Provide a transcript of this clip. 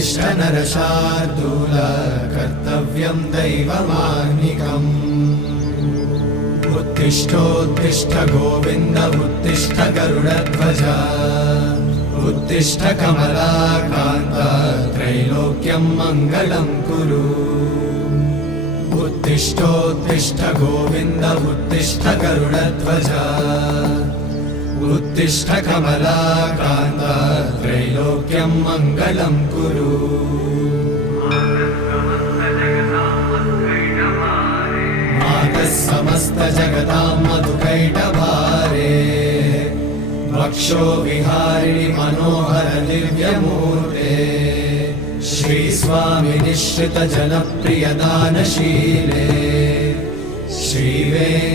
उत्तिष्ठ नरशार्दूल कर्तव्यं दैवमाह्निकम् उत्तिष्ठोत्तिष्ठ गोविन्द उत्तिष्ठ गरुडध्वज उत्तिष्ठ कमलाकान्त त्रैलोक्यं मङ्गलं कुरु उत्तिष्ठोत्तिष्ठ गोविन्द उत्तिष्ठ गरुडध्वज उत्तिष्ठ कमलाकान्त त्रैलोक्यं मङ्गलं कुरु मातः समस्त जगतां मधुकैटभारे वक्षो विहारिणि मनोहर दिव्यमूर्ते श्रीस्वामि निश्रित जनप्रिय दानशीले श्रीवे